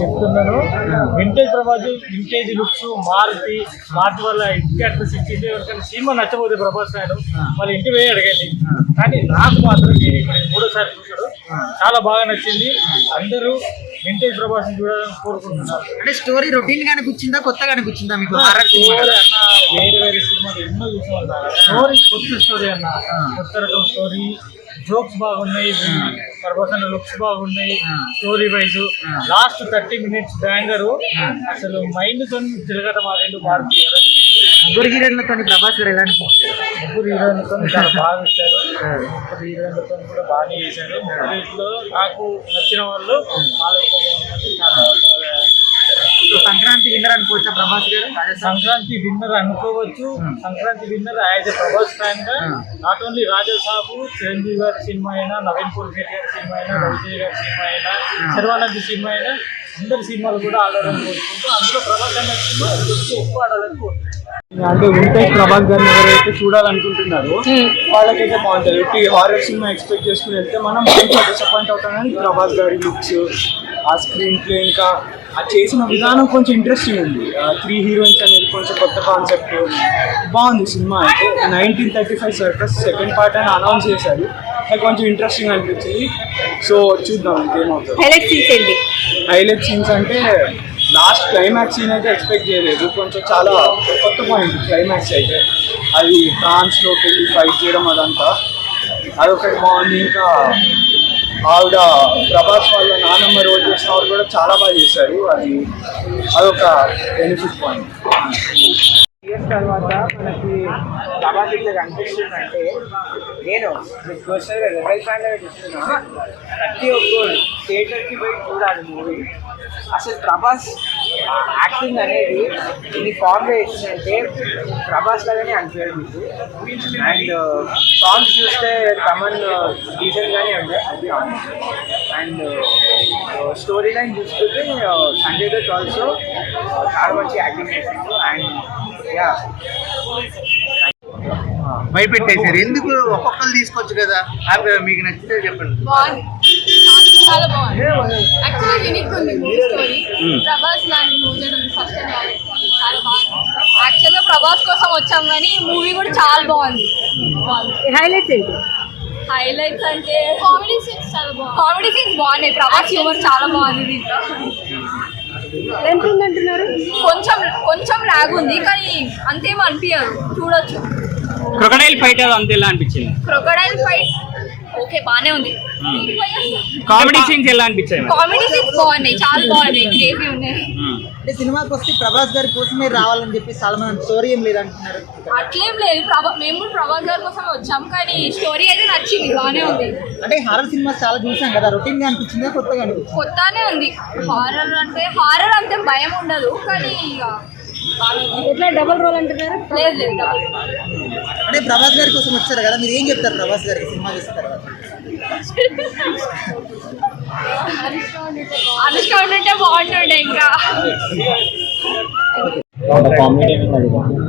చెప్తున్నాను. Vintage Prabhas, vintage looks, Maruthi వల్ల ఇంటి అడ్రస్ ఇచ్చింది. ఎవరికైనా సినిమా నచ్చబోతే ప్రభాస్ గారు వాళ్ళ ఇంటి పోయి అడగండి. కానీ నాకు మాత్రం నేను మూడోసారి చూసాడు, చాలా బాగా నచ్చింది. అందరూ వింటేజ్ ప్రభాస్ చూడాలని కోరుకుంటున్నారు. అంటే స్టోరీ రొటీన్ గానే కూర్చుందా, కొత్తగానే కూర్చుందా మీకు? వేరే సినిమాలు ఎన్నో చూసాం. స్టోరీ కొత్త స్టోరీ అన్న, కొత్త రకం స్టోరీ, జోక్స్ బాగున్నాయి, ప్రభాస్ అన్న లుక్స్ బాగున్నాయి. స్టోరీ వైజ్ లాస్ట్ 30 minutes బ్యాంగరు, అసలు మైండ్ తో తిరగట మారేందుకు భారతీయ ముగ్గురు హీరోయిన్లతో ప్రభాస్ గారు ఎలా అనిపించారు? ముగ్గురు హీరోయిన్లతో చాలా బాగా ఇచ్చారు. ముగ్గురు హీరోయిన్లతో కూడా బాగానే చేశారు. ముగ్గురిలో నాకు నచ్చిన వాళ్ళు చాలా బాగా. సంక్రాంతి విన్నర్ అనుకోవచ్చా ప్రభాస్ గారు? సంక్రాంతి విన్నర్ అనుకోవచ్చు. Sankranti winner as a Prabhas fan గా నాట్ ఓన్లీ రాజా సాబు, చిరంజీవి గారి సినిమా అయినా, నవీన్ పూర్వీర్ గారి సినిమా అయినా, రవితేజ గారి సినిమా అయినా, శర్వానంద్ సినిమా అయినా, అందరి సినిమాలు కూడా ఆడాలని కోరుకుంటూ అందులో ప్రభాస్ అన్న సినిమా ఎక్కువ ఆడాలని కోరుకుంటున్నాను. అంటే వింటేజ్ ప్రభాస్ గారిని ఎవరైతే చూడాలనుకుంటున్నారో వాళ్ళకైతే బాగుంటుంది. హారర్ సినిమా ఎక్స్పెక్ట్ చేసుకుని వెళ్తే మనం డిసప్పాయింట్ అవుతామని ప్రభాస్ గారి లుక్స్, ఆ స్క్రీన్ ప్లే, ఇంకా ఆ చేసిన విధానం కొంచెం ఇంట్రెస్టింగ్ ఉంది. 3 హీరోయిన్స్ అనేది కొంచెం కొత్త కాన్సెప్ట్, బాగుంది సినిమా. అయితే 1935 సర్కస్ సెకండ్ పార్ట్ అని అనౌన్స్ చేశారు. అది కొంచెం ఇంట్రెస్టింగ్ అనిపించింది. సో చూద్దాం ఇంకేమవుతుంది. హైలైట్ సీన్స్ అంటే లాస్ట్ క్లైమాక్స్ సీన్ అయితే ఎక్స్పెక్ట్ చేయలేదు. కొంచెం చాలా కొత్త పాయింట్ క్లైమాక్స్ అయితే. అది ఫ్రాన్స్లోకి వెళ్ళి ఫైట్ చేయడం అదంతా అదొకటి బాగుంది. ఇంకా ఆవిడ ప్రభాస్ వాళ్ళ నాన్నమ్మ రోల్ చేసిన వాళ్ళు కూడా చాలా బాగా చేశారు. అదొక బెనిఫిట్ పాయింట్. ఇయర్స్ తర్వాత మనకి ప్రభాస్ ఇట్లా కనిపిస్తుందంటే నేను పర్సనల్గా రెబల్ ఫ్యాన్గా చెప్తున్నా, ప్రతి ఒక్కరు థియేటర్కి పోయి చూడాలి మూవీ. అసలు ప్రభాస్ యాక్టింగ్ అనేది ఇది ఫామ్లో వేసిందంటే ప్రభాస్ లాగానే అనిపించాడు మీకు. అండ్ సాంగ్స్ చూస్తే తమన్ డీసెంట్గానే ఉండే అది ఆనెస్ట్. అండ్ స్టోరీ లైన్ చూసుకుంటే సంజయ్ దత్ ఆల్సో చాలా మంచి యాక్టింగ్ చేసిండు. అండ్ యా భయపెట్టేశారు. ఎందుకు ఒక్కొక్కరు తీసుకోవచ్చు కదా, మీకు నచ్చితే చెప్పండి. చాలా బాగుంది. యాక్చువల్లీ యూనిక్ ఉంది మూవీ స్టోరీ. ప్రభాస్ లాంటి మూవీ ఫస్ట్ టైం చాలా బాగుంది. యాక్చువల్గా ప్రభాస్ కోసం వచ్చాం కానీ మూవీ కూడా చాలా బాగుంది. హైలైట్స్ ఏంటి? హైలైట్స్ అంటే కామెడీ సీన్స్ చాలా బాగుంది. కామెడీ సీన్స్ బాగున్నాయి. ప్రభాస్ హ్యూమర్ చాలా బాగుంది దీంట్లో. ఎంత ఉందంటున్నారు? కొంచెం లాగ్ ఉంది కానీ అంతేం అనిపించదు, చూడొచ్చు. క్రొకడైల్ ఫైట్ అంత ఎలా అనిపించింది? క్రొకడైల్ ఫైట్ ఓకే బానే ఉంది. కామెడీ సీన్స్ ఎలా అనిపించాయి? కామెడీ సీన్స్ బాగున్నాయి, చాలా బాగున్నాయి, గ్రేవీ ఉన్నాయి. అంటే సినిమాకి వస్తే ప్రభాస్ గారి కోసమే రావాలని చెప్పి చాలా మంది, స్టోరీ ఏం లేదంటున్నారు. అట్లేం లేదు, మేము కూడా ప్రభాస్ గారి కోసం వచ్చాం కానీ స్టోరీ అయితే నచ్చింది, బాగానే ఉంది. అంటే హారర్ సినిమాస్ చాలా చూసాం కదా, రొటీన్ గా అనిపించిందా, కొత్తగా అనిపించింది? కొత్తనే ఉంది. హారర్ అంటే భయం ఉండదు కానీ ఎట్లా డబుల్ రోల్ అంటున్నారు? లేదు అంటే ప్రభాస్ గారి కోసం వచ్చారు కదా, మీరు ఏం చెప్తారు ప్రభాస్ గారికి సినిమా చూసిన తర్వాత? అనుష్క ఉంటే బాగుంటుండే. ఇంకా కామెడీ అది బాగుంది.